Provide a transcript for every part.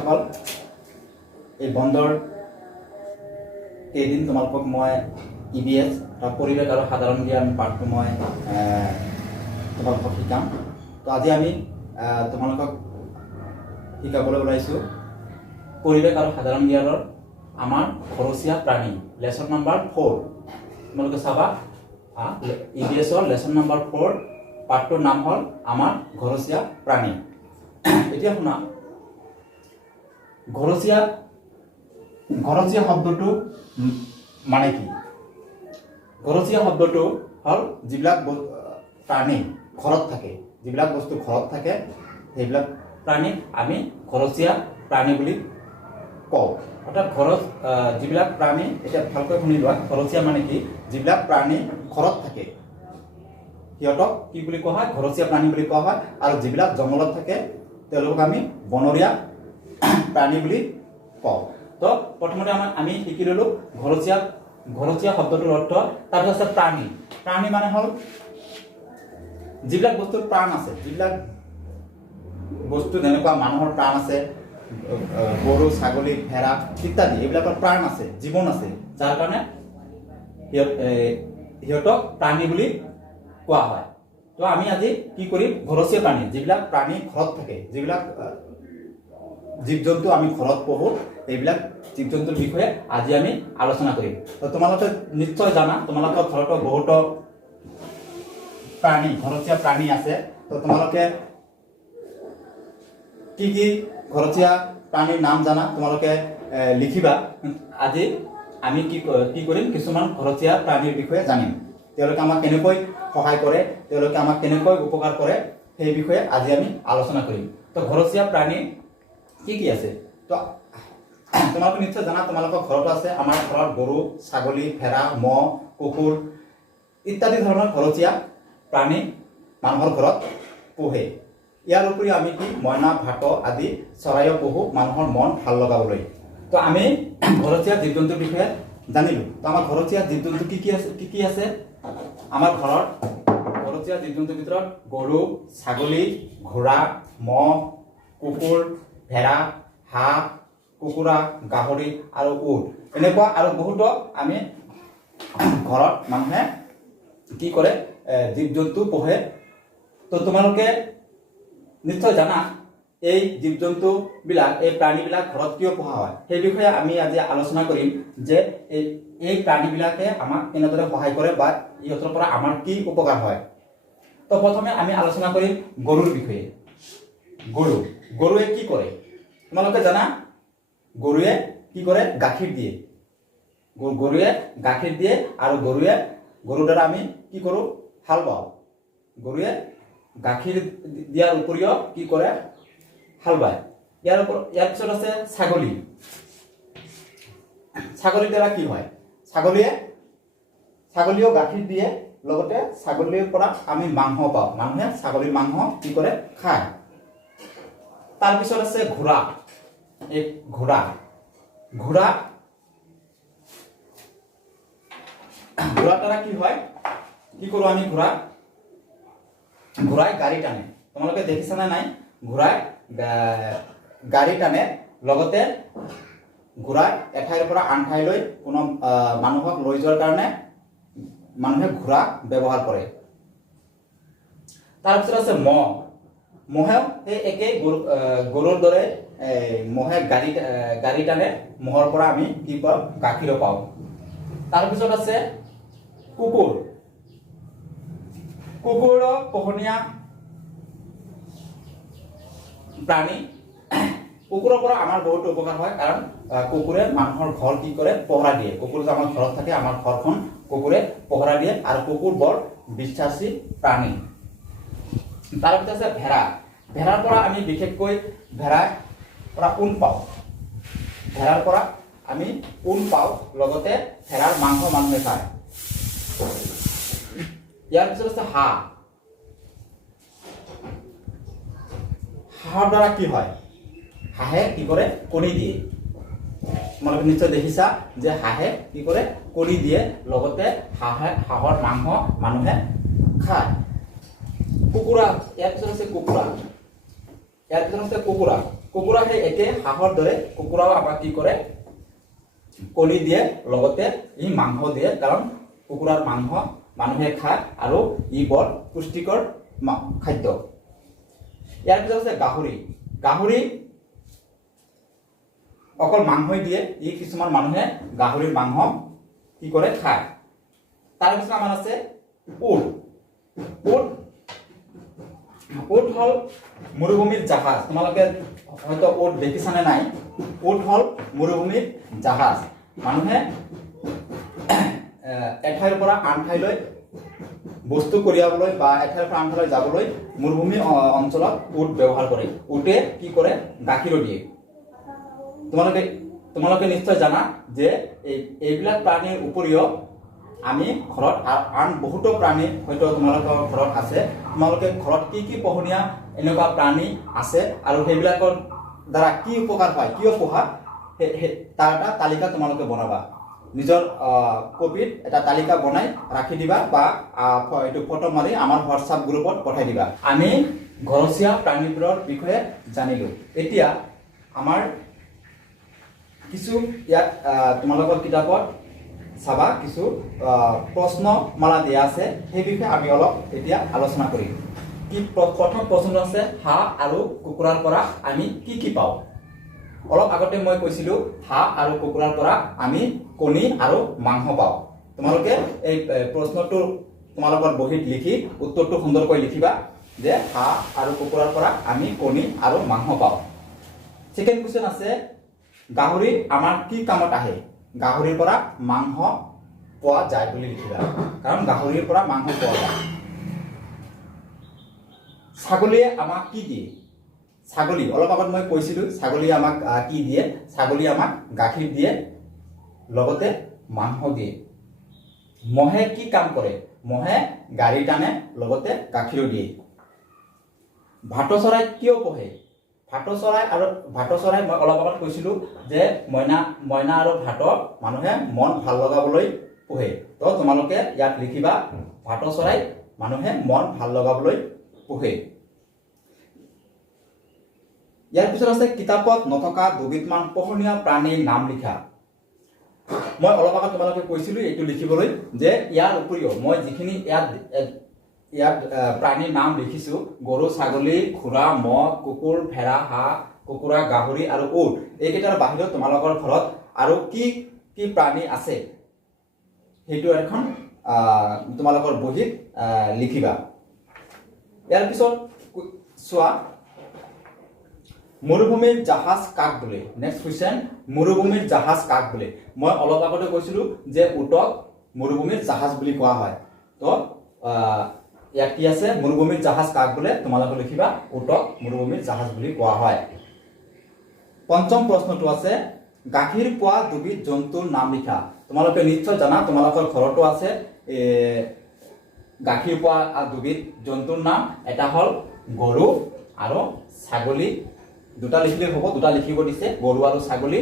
সকল এই বন্ধৰ কেইদিন তোমালোকক মই EVS পৰিৱেশ আৰু সাধাৰণ জ্ঞান পাঠটো মই তোমালোকক শিকাম। তো আজি আমি তোমালোকক শিকাবলৈ ওলাইছোঁ পৰিৱেশ আৰু সাধাৰণ জ্ঞানৰ আমাৰ ঘৰচীয়া প্ৰাণী লেসন নাম্বাৰ 4। তোমালোকে চাবা EVSৰ লেসন নাম্বাৰ 4 পাঠটোৰ নাম হ'ল আমাৰ ঘৰচীয়া প্ৰাণী। এতিয়া শুনা, ঘৰচীয়া শব্দটো মানে কি? ঘৰচীয়া শব্দটো হ'ল যিবিলাক প্ৰাণী ঘৰত থাকে, যিবিলাক বস্তু ঘৰত থাকে সেইবিলাক প্ৰাণীক আমি ঘৰচীয়া প্ৰাণী বুলি কওঁ। অৰ্থাৎ ঘৰত যিবিলাক প্ৰাণী, এতিয়া ভালকৈ শুনি লোৱা, ঘৰচীয়া মানে কি? যিবিলাক প্ৰাণী ঘৰত থাকে সিহঁতক কি বুলি কোৱা হয়? ঘৰচীয়া প্ৰাণী বুলি কোৱা হয়। আৰু যিবিলাক জংঘলত থাকে তেওঁলোকক আমি বনৰীয়া প্ৰাণী বুলি কওঁ। তো প্ৰথমতে আমি শিকি ললো ঘৰচীয়া শব্দটোৰ অৰ্থ। তাৰপিছত আছে প্ৰাণী। প্ৰাণী মানে হ'ল যিবিলাক বস্তুৰ প্ৰাণ আছে, যিবিলাক বস্তু যেনেকুৱা মানুহৰ প্ৰাণ আছে, গৰু, ছাগলী, ভেড়া ইত্যাদি, এইবিলাকৰ প্ৰাণ আছে, জীৱন আছে, যাৰ কাৰণে সিহঁতক প্ৰাণী বুলি কোৱা হয়। তো আমি আজি কি কৰিম? ঘৰচীয়া প্ৰাণী, যিবিলাক প্ৰাণী ঘৰত থাকে, যিবিলাক জীৱ জন্তু আমি ঘৰত পোহো, এইবিলাক জীৱ জন্তুৰ বিষয়ে আজি আমি আলোচনা কৰিম। তো তোমালোকে নিশ্চয় জানা, তোমালোকৰ ঘৰতো বহুতো প্ৰাণী, ঘৰচীয়া প্ৰাণী আছে। তো তোমালোকে কি কি ঘৰচীয়া প্ৰাণীৰ নাম জানা তোমালোকে লিখিবা। আজি আমি কি কৰিম? কিছুমান ঘৰচীয়া প্ৰাণীৰ বিষয়ে জানিম। তেওঁলোকে আমাক কেনেকৈ সহায় কৰে, তেওঁলোকে আমাক কেনেকৈ উপকাৰ কৰে, সেই বিষয়ে আজি আমি আলোচনা কৰিম। তো ঘৰচীয়া প্ৰাণী কি কি আছে? তো তোমালোকে নিশ্চয় জানা, তোমালোকৰ ঘৰতো আছে। আমাৰ ঘৰত গৰু, ছাগলী, ভেড়া, মহ, কুকুৰ ইত্যাদি ধৰণৰ ঘৰচীয়া প্ৰাণী মানুহৰ ঘৰত পোহে। ইয়াৰ উপৰিও আমি কি মইনা, ভাটৌ আদি চৰাইও পোহো মানুহৰ মন ভাল লগাবলৈ। তো আমি ঘৰচীয়া জীৱ জন্তুৰ বিষয়ে জানিলো। তো আমাৰ ঘৰচীয়া জীৱ জন্তু কি আছে? আমাৰ ঘৰত ঘৰচীয়া জীৱ জন্তুৰ ভিতৰত গৰু, ছাগলী, ঘোঁৰা, মহ, কুকুৰ, ভেড়া, হাঁহ, কুকুৰা, গাহৰি আৰু উট, এনেকুৱা আৰু বহুতো আমি ঘৰত মানুহে কি কৰে? জীৱ জন্তু পোহে। তো তোমালোকে নিশ্চয় জানা এই জীৱ জন্তু বিলাক, এই প্ৰাণীবিলাক ঘৰত কিয় পোহা হয়, সেই বিষয়ে আমি আজি আলোচনা কৰিম যে এই প্ৰাণীবিলাকে আমাক কেনেদৰে সহায় কৰে বা ইহঁতৰ পৰা আমাৰ কি উপকাৰ হয়। তো প্ৰথমে আমি আলোচনা কৰিম গৰুৰ বিষয়ে। গৰুৱে কি কৰে তোমালোকে জানা? গৰুৱে কি কৰে? গাখীৰ দিয়ে। গৰুৱে গাখীৰ দিয়ে আৰু গৰুৰ দ্বাৰা আমি কি কৰোঁ? হাল বাওঁ। গৰুৱে গাখীৰ দিয়াৰ উপৰিও কি কৰে? হাল বায়। ইয়াৰ পিছত আছে ছাগলী। ছাগলীৰ দ্বাৰা কি হয়? ছাগলীয়েও গাখীৰ দিয়ে, লগতে ছাগলীৰ পৰা আমি মাংস পাওঁ। মানুহে ছাগলীৰ মাংস কি কৰে? খায়। তাৰপিছত আছে ঘোঁৰা। এই ঘোঁৰাৰ দ্বাৰা কি হয়? কি কৰোঁ আমি? ঘোঁৰাই গাড়ী টানে। তোমালোকে দেখিছানে নাই? ঘোঁৰাই গাড়ী টানে, লগতে ঘোঁৰাই এঠাইৰ পৰা আন ঠাইলৈ কোনো মানুহক লৈ যোৱাৰ কাৰণে মানুহে ঘোঁৰা ব্যৱহাৰ কৰে। তাৰপিছত আছে মহ। মহেও সেই একেই গৰুৰ দৰে মহে গাড়ী টানে। মহৰ পৰা আমি কি পাওঁ? গাখীৰো পাওঁ। তাৰপিছত আছে কুকুৰ। কুকুৰো পোহনীয়া প্ৰাণী। কুকুৰৰ পৰা আমাৰ বহুতো উপকাৰ হয়, কাৰণ কুকুৰে মানুহৰ ঘৰ কি কৰে? পহৰা দিয়ে। কুকুৰ যে আমাৰ ঘৰত থাকে, আমাৰ ঘৰখন কুকুৰে পহৰা দিয়ে। আৰু কুকুৰ বৰ বিশ্বাসী প্ৰাণী। তাৰপিছত আছে ভেড়া। ভেড়াৰ পৰা আমি বিশেষকৈ ভেড়াৰ পৰা ঊণ পাওঁ। লগতে ভেড়াৰ মাংস মানুহে খায়। ইয়াৰ পিছত আছে হাঁহ। হাঁহৰ দ্বাৰা কি হয়? হাঁহে কি কৰে? কণী দিয়ে। তোমালোকে নিশ্চয় দেখিছা যে হাঁহে কি কৰে? কণী দিয়ে, লগতে হাঁহৰ মাংস মানুহে খায়। কুকুৰা। ইয়াৰ পিছত আছে কুকুৰা। কুকুৰা সেই একে হাঁহৰ দৰে কুকুৰাও আমাক কি কৰে কণী দিয়ে লগতে ই মাংস দিয়ে কাৰণ কুকুৰাৰ মাংস মানুহে খায় আৰু ই বৰ পুষ্টিকৰ খাদ্য ইয়াৰ পিছত আছে গাহৰি গাহৰি অকল মাংসই দিয়ে ই কিছুমান মানুহে গাহৰিৰ মাংস কি কৰে খায় তাৰ পিছত আমাৰ আছে উট উট উট হল মৰুভূমিৰ জাহাজ তোমালোকে হয়তো উট দেখিছানে নাই উট হল মৰুভূমিৰ জাহাজ মানুহে এঠাইৰ পৰা আন ঠাইলৈ বস্তু কঢ়িয়াবলৈ বা এঠাইৰ পৰা আন ঠাইলৈ যাবলৈ মৰুভূমি অঞ্চলত উট ব্যৱহাৰ কৰে উটে কি কৰে গাখীৰ দিয়ে তোমালোকে নিশ্চয় জানা যে এইবিলাক প্ৰাণীৰ উপৰিও আমি ঘৰত আন বহুতো প্ৰাণী হয়তো তোমালোকৰ ঘৰত আছে তোমালোকে ঘৰত কি পোহনীয়া এনেকুৱা প্ৰাণী আছে আৰু সেইবিলাকৰ দ্বাৰা কি উপকাৰ হয় কিয় পোহা তাৰ এটা তালিকা তোমালোকে বনাবা নিজৰ কপিত এটা তালিকা বনাই ৰাখি দিবা বা এইটো ফটো মাৰি আমাৰ হোৱাটছআপ গ্ৰুপত পঠাই দিবা আমি ঘৰচীয়া প্ৰাণীবোৰৰ বিষয়ে জানিলো এতিয়া আমাৰ কিছু ইয়াত তোমালোকৰ কিতাপত চাবা কিছু প্ৰশ্নমালা দিয়া আছে সেই বিষয়ে আমি অলপ এতিয়া আলোচনা কৰিম কি প্ৰথম প্ৰশ্ন আছে হাঁহ আৰু কুকুৰাৰ পৰা আমি কি পাওঁ অলপ আগতে মই কৈছিলো হাঁহ আৰু কুকুৰাৰ পৰা আমি কণী আৰু মাংস পাওঁ তোমালোকে এই প্ৰশ্নটো তোমালোকৰ বহীত লিখি উত্তৰটো সুন্দৰকৈ লিখিবা যে হাঁহ আৰু কুকুৰাৰ পৰা আমি কণী আৰু মাংস পাওঁ সেকেন্ড কোৱেশ্চন আছে গাহৰি আমাৰ কি কামত আহে গাহৰিৰ পৰা মাংস পোৱা যায় বুলি লিখিবা কাৰণ গাহৰিৰ পৰা মাংস পোৱা যায় ছাগলীয়ে আমাক কি দিয়ে ছাগলী অলপ আগত মই কৈছিলো ছাগলীয়ে আমাক কি দিয়ে ছাগলী আমাক গাখীৰ দিয়ে লগতে মাংস দিয়ে মহে কি কাম কৰে মহে গাড়ী টানে লগতে গাখীৰ দিয়ে ভাট চৰাই কিয় পোহে ভাট চৰাই মই অলপ আগত কৈছিলো যে মইনা আৰু ভাট মানুহে মন ভাল লগাবলৈ পোহে তো তোমালোকে ইয়াত লিখিবা ভাট চৰাই মানুহে মন ভাল লগাবলৈ পোহে ইয়াৰ পিছত আছে কিতাপত নথকা দুবিধমান পোহনীয়া প্ৰাণীৰ নাম লিখা মই অলপ আগত তোমালোকে কৈছিলো এইটো লিখিবলৈ যে ইয়াৰ উপৰিও মই যিখিনি ইয়াত প্ৰাণীৰ নাম লিখিছো গৰু ছাগলী ঘোঁৰা মহ কুকুৰ ভেড়া হাঁহ কুকুৰা গাহৰি আৰু উট এইকেইটাৰ বাহিৰত তোমালোকৰ ঘৰত আৰু কি প্ৰাণী আছে সেইটো এখন তোমালোকৰ বহীত লিখিবা ইয়াৰ পিছত চোৱা মৰুভূমিৰ জাহাজ কাক বোলে নেক্সট কোৱেশ্চন মৰুভূমিৰ জাহাজ কাক বোলে মই অলপ আগতে কৈছিলো যে উটক মৰুভূমিৰ জাহাজ বুলি কোৱা হয় তো ইয়াত কি আছে মৰুভূমিৰ জাহাজ কাক বোলে তোমালোকে লিখিবা উটক মৰুভূমিৰ জাহাজ বুলি কোৱা হয় পঞ্চম প্ৰশ্নটো আছে গাখীৰ পোৱা দুবিধ জন্তুৰ নাম লিখা তোমালোকে নিশ্চয় জানা তোমালোকৰ ঘৰতো আছে গাখীৰ পোৱা দুবিধ জন্তুৰ নাম এটা হল গৰু আৰু ছাগলী দুটা লিখিলে হ'ব দুটা লিখিব দিছে গৰু আৰু ছাগলী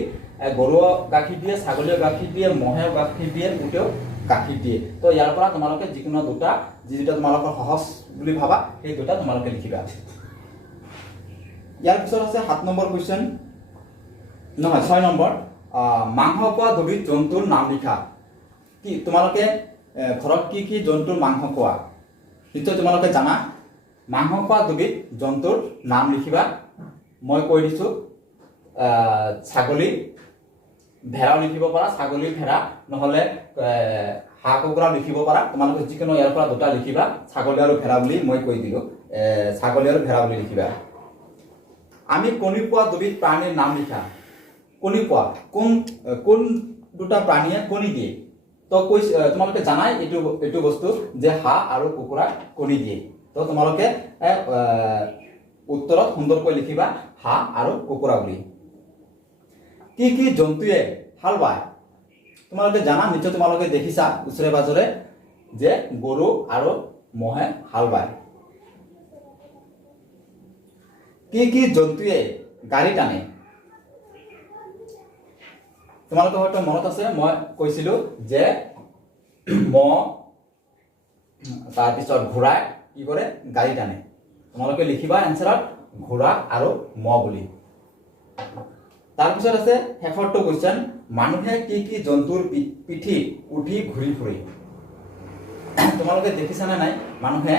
গৰুও গাখীৰ দিয়ে ছাগলীও গাখীৰ দিয়ে মহেও গাখীৰ দিয়ে উটেও গাখীৰ দিয়ে তো ইয়াৰ পৰা তোমালোকে যিকোনো দুটা যিটা তোমালোকৰ সহজ বুলি ভাবা সেই দুটা তোমালোকে লিখিবা ইয়াৰ পিছত আছে 7 নম্বৰ কোৱেশ্চন নহয় 6 নম্বৰ মাংস পোৱা দুবিধ জন্তুৰ নাম লিখা কি তোমালোকে ঘৰত কি জন্তুৰ মাংস খোৱা নিশ্চয় তোমালোকে জানা মাংস খোৱা দুবিধ জন্তুৰ নাম লিখিবা মই কৈ দিছো ছাগলী ভেড়াও লিখিব পাৰা ছাগলী ভেড়া নহলে হাঁহ কুকুৰা লিখিব পাৰা তোমালোকে যিকোনো ইয়াৰ পৰা দুটা লিখিবা ছাগলী আৰু ভেড়া বুলি মই কৈ দিলো ছাগলী আৰু ভেড়া বুলি লিখিবা আমি কণী পোৱা দুবিধ প্ৰাণীৰ নাম লিখা কণী পোৱা কোন দুটা প্ৰাণীয়ে কণী দিয়ে তো তোমালোকে জানাই এইটো বস্তু যে হাঁহ আৰু কুকুৰা কণী দিয়ে তো তোমালোকে উত্তৰত সুন্দৰকৈ লিখিবা হাঁহ আৰু কুকুৰা বুলি কি জন্তুৱে হাল বায় তোমালোকে জানা নিশ্চয় তোমালোকে দেখিছা ওচৰে পাজৰে যে গৰু আৰু মহে হাল বায় কি জন্তুৱে গাড়ী টানে তোমালোকে হয়তো মনত আছে মই কৈছিলো যে মহ তাৰপিছত ঘোঁৰাই কি কৰে গাড়ী টানে তোমালোকে লিখিবা এনসাৰত ঘোঁৰা আৰু মহ বুলি তাৰপিছত আছে শেষৰটো কুৱেশ্যন, মানুহে কি কি জন্তুৰ পিঠিত উঠি ঘূৰি ফুৰে? তোমালোকে দেখিছানে নাই মানুহে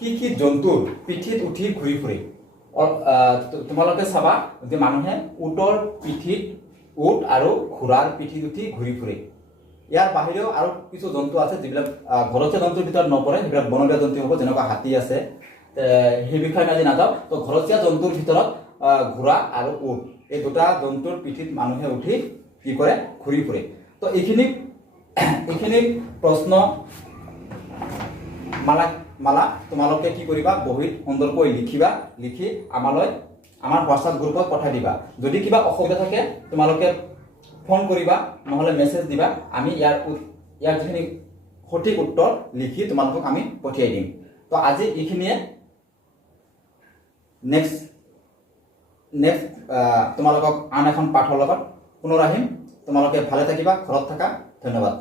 কি কি জন্তুৰ পিঠিত উঠি ঘূৰি ফুৰে? তোমালোকে চাবা যে মানুহে উটৰ পিঠিত, উট আৰু ঘোঁৰাৰ পিঠিত উঠি ঘূৰি ফুৰে। ইয়াৰ বাহিৰেও আৰু কিছু জন্তু আছে যিবিলাক ঘৰচীয়া জন্তুৰ ভিতৰত নপৰে, সেইবিলাক বনৰীয়া জন্তু হ'ব, যেনেকুৱা হাতী আছে। সেই বিষয়ে আমি আজি নাযাওঁ। তো ঘৰচীয়া জন্তুৰ ভিতৰত ঘোঁৰা আৰু উট, এই দুটা জন্তুৰ পিঠিত মানুহে উঠি কি কৰে? ঘূৰি ফুৰে। তো এইখিনি প্ৰশ্ন মালা তোমালোকে কি কৰিবা? বহীত সুন্দৰকৈ লিখিবা, লিখি আমাৰ হোৱাটছআপ গ্ৰুপত পঠাই দিবা। যদি কিবা অসুবিধা থাকে তোমালোকে ফোন কৰিবা, নহ'লে মেছেজ দিবা। আমি ইয়াৰ যিখিনি সঠিক উত্তৰ লিখি তোমালোকক আমি পঠিয়াই দিম। তো আজি এইখিনিয়ে। নেক্সট তোমালোকক আন এখন পাঠৰ লগত পুনৰ আহিম। তোমালোকে ভালে থাকিবা, ঘৰত থাকা। ধন্যবাদ।